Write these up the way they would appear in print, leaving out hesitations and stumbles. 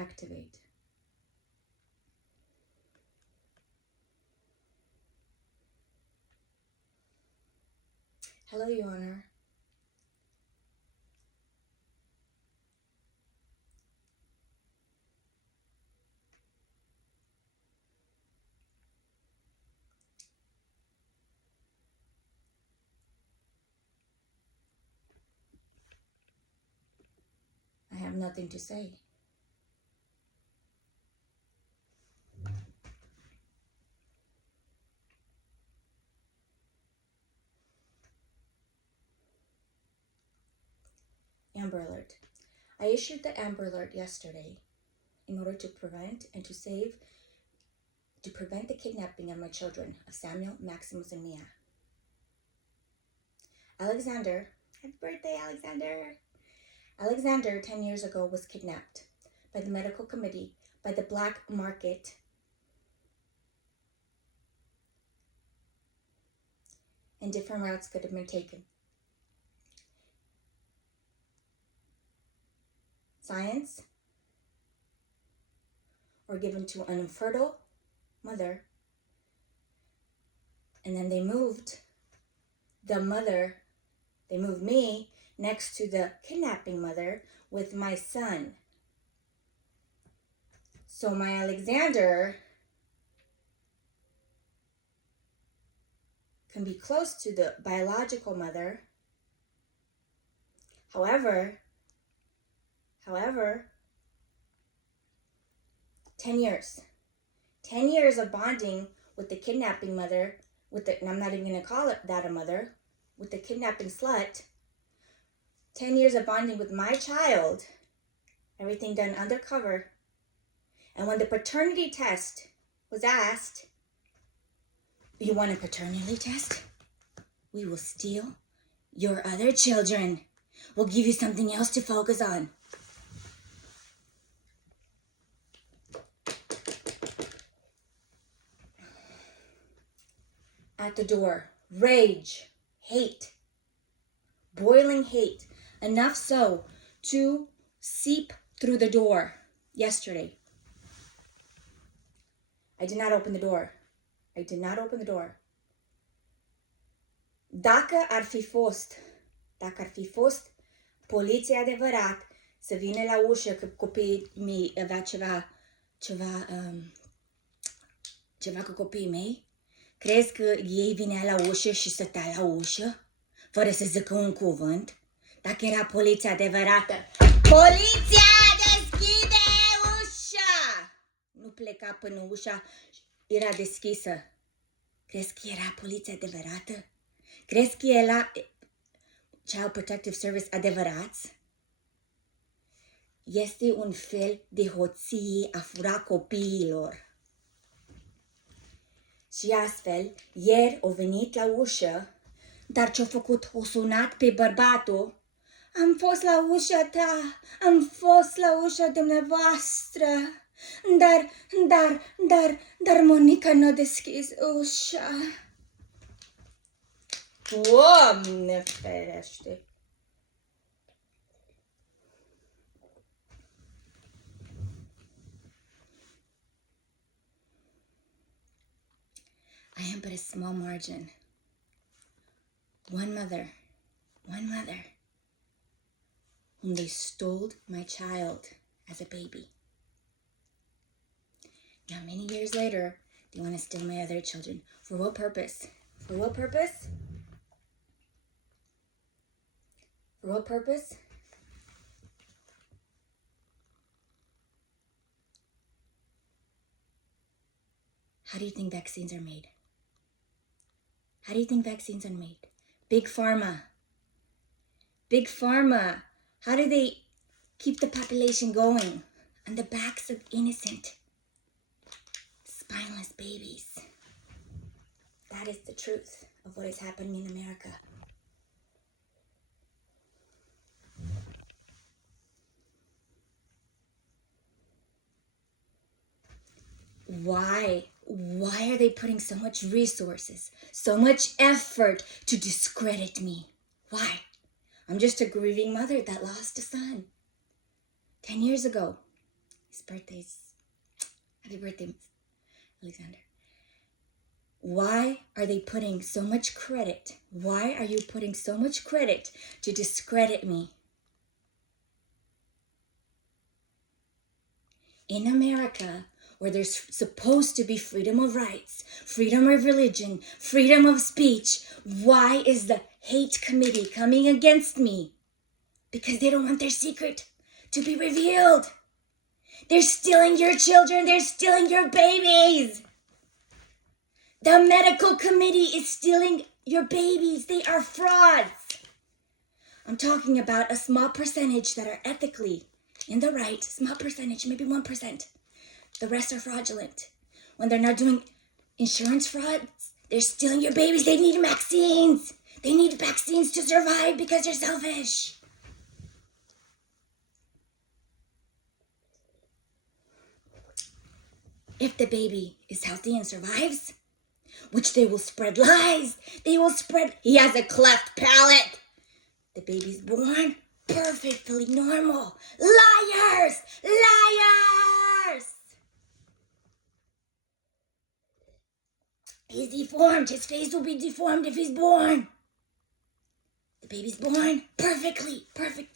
activate. Hello, Your Honor. I have nothing to say. Amber Alert. I issued the Amber Alert yesterday in order to prevent the kidnapping of my children, of Samuel, Maximus, and Mia. Alexander, happy birthday, Alexander! Alexander, 10 years ago, was kidnapped by the medical committee, by the black market, and different routes could have been taken. Science, or given to an infertile mother, and then they moved me next to the kidnapping mother with my son. So my Alexander can be close to the biological mother. However, 10 years of bonding with the kidnapping mother, and I'm not even going to call it that a mother, with the kidnapping slut. 10 years of bonding with my child, everything done undercover. And when the paternity test was asked, you want a paternity test? We will steal your other children. We'll give you something else to focus on. At the door, rage, hate, boiling hate, enough so to seep through the door yesterday. I did not open the door. Dacă ar fi fost poliție adevărat să vină la ușă că copiii mei avea ceva cu copiii mei, crezi că ei vinea la ușă și stătea la ușă fără să zică un cuvânt? Dacă era poliția adevărată, poliția deschide ușa! Nu pleca până ușa era deschisă. Crezi că era poliția adevărată? Crezi că era Child Protective Service adevărați? Este un fel de hoție a fura copiilor. Și astfel, ieri au venit la ușă, dar ce-au făcut? O sunat pe bărbatul. Am fost la ușa ta, am fost la ușa dumneavoastră, dar Monica n-a deschis ușa. Doamne ferește! I am but a small margin. One mother, whom they stole my child as a baby. Now, many years later, they want to steal my other children. For what purpose? For what purpose? For what purpose? How do you think vaccines are made? How do you think vaccines are made? Big Pharma. Big Pharma. How do they keep the population going? On the backs of innocent, spineless babies. That is the truth of what is happening in America. Why are they putting so much resources, so much effort to discredit me? Why? I'm just a grieving mother that lost a son 10 years ago. His birthday's... Happy birthday, Alexander. Why are they putting so much credit? Why are you putting so much credit to discredit me? In America, where there's supposed to be freedom of rights, freedom of religion, freedom of speech, why is the hate committee coming against me? Because they don't want their secret to be revealed. They're stealing your children. They're stealing your babies. The medical committee is stealing your babies. They are frauds. I'm talking about a small percentage that are ethically in the right. Small percentage, maybe 1%. The rest are fraudulent. When they're not doing insurance frauds, they're stealing your babies. They need vaccines. They need vaccines to survive because they're selfish. If the baby is healthy and survives, which they will spread lies, he has a cleft palate. The baby's born perfectly normal. Liars! Liars! He's deformed. His face will be deformed if he's born. The baby's born perfect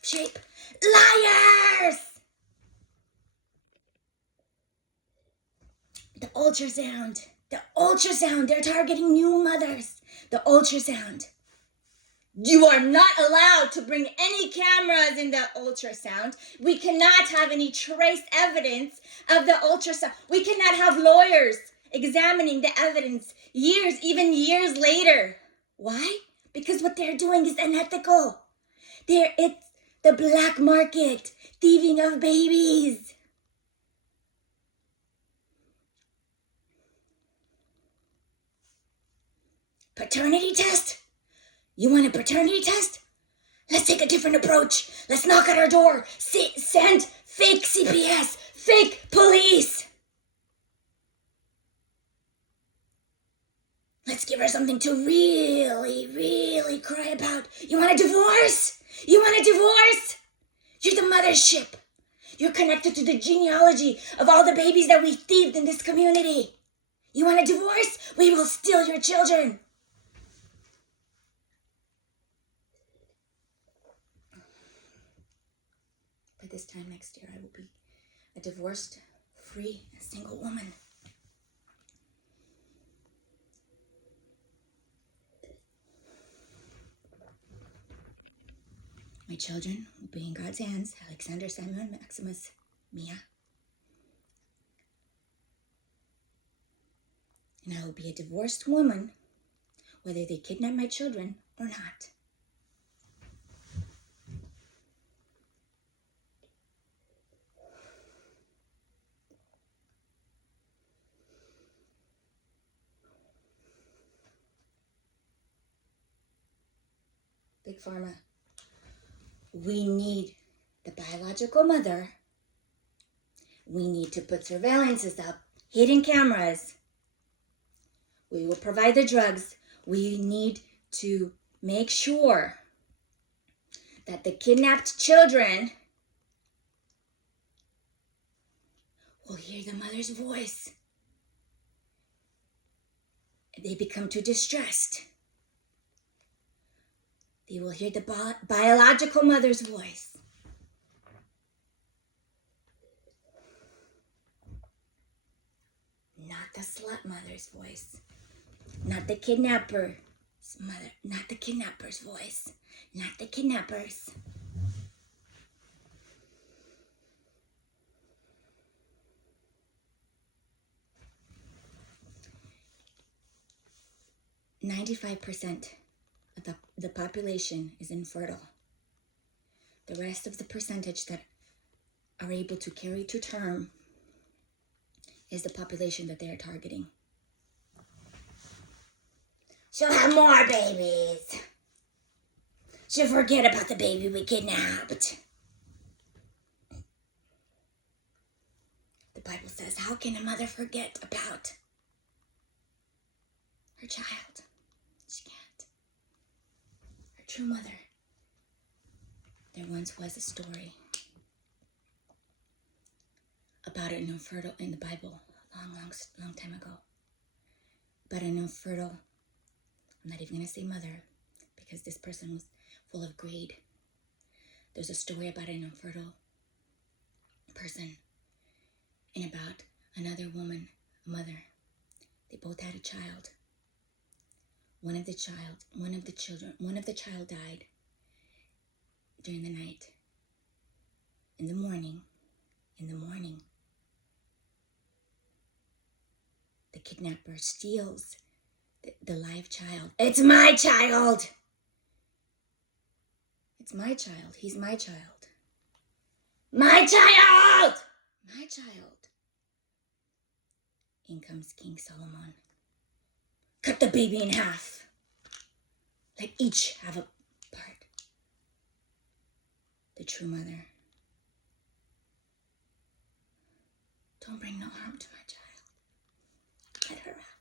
shape. Liars! The ultrasound, they're targeting new mothers. The ultrasound. You are not allowed to bring any cameras in the ultrasound. We cannot have any trace evidence of the ultrasound. We cannot have lawyers examining the evidence even years later. Why? Because what they're doing is unethical. It's the black market, thieving of babies. Paternity test? You want a paternity test? Let's take a different approach. Let's knock at our door. Send fake CPS, fake police. Let's give her something to really, really cry about. You want a divorce? You want a divorce? You're the mothership. You're connected to the genealogy of all the babies that we thieved in this community. You want a divorce? We will steal your children. By this time next year, I will be a divorced, free, single woman. My children will be in God's hands. Alexander, Samuel, Maximus, Mia. And I will be a divorced woman, whether they kidnap my children or not. Big Pharma. We need the biological mother. We need to put surveillances up, hidden cameras. We will provide the drugs. We need to make sure that the kidnapped children will hear the mother's voice. They become too distressed. They will hear the biological mother's voice. Not the slut mother's voice. Not the kidnapper's mother. Not the kidnapper's voice. Not the kidnappers. %95% of the population is infertile. The rest of the percentage that are able to carry to term is the population that they are targeting. She'll have more babies. She'll forget about the baby we kidnapped. The Bible says, how can a mother forget about her child? She can't. Her true mother. There once was a story. A about an infertile in the Bible, long time ago. About an infertile, I'm not even going to say mother, because this person was full of greed. There's a story about an infertile person and about another woman, a mother. They both had a child. One of the child died during the night. In the morning, the kidnapper steals the live child. It's my child! It's my child. He's my child. My child! My child. In comes King Solomon. Cut the baby in half. Let each have a part. The true mother. Don't bring no harm to my child. Let her have.